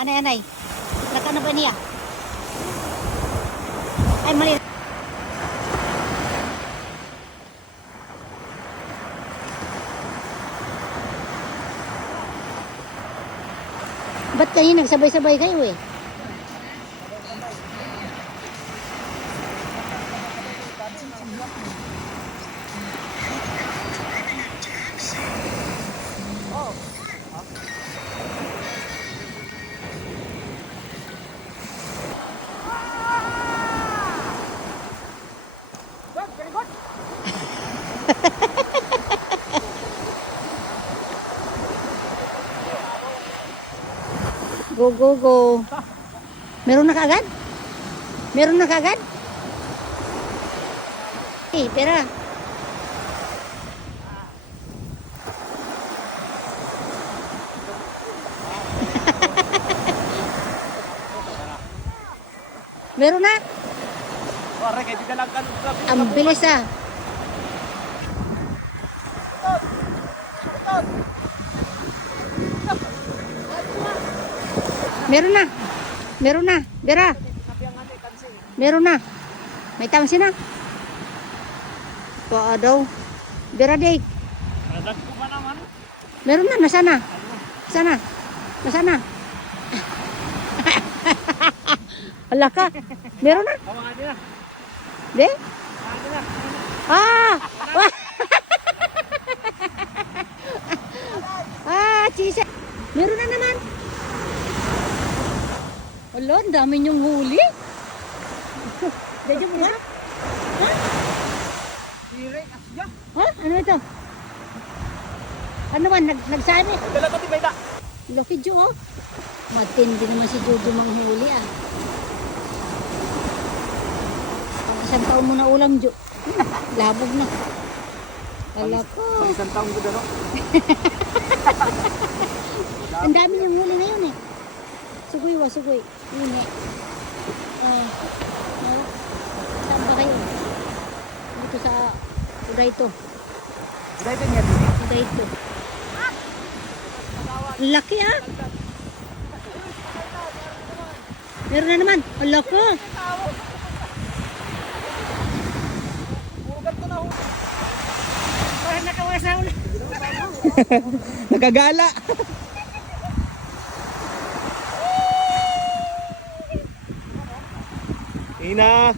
Anay. Naka na ba niya? Ay, mali. Ba't kayo nagsabay-sabay kayo eh? Go. Meron na kaagad? Eh, pera. Meron na? Ang bilis ah. Meron na. Bera. Meron na. May tamsi na. Paa daw. Bera day. Meron na. Nasana. Ala ka. Meron na. De? Ah! Chisa. Meron na naman. Wala, ang dami niyong huli. Dadyo mo na? Ha? Ano ito? Ano man? Nagsani? Loki Jo, oh. Matindi naman si Jojo manghuli, ah. Pag isang taon mo na ulam, Jo. Labog na. Wala ko. Pag isang taon ko no? Ang dami niyang huli ngayon, eh. Sugoy. Yun eh. Saan ba kayo? Dito sa Udayto. Udayto. Laki ah. Meron na naman. Ang laki. Parang nakawasa ulit. Nagagala. Ina.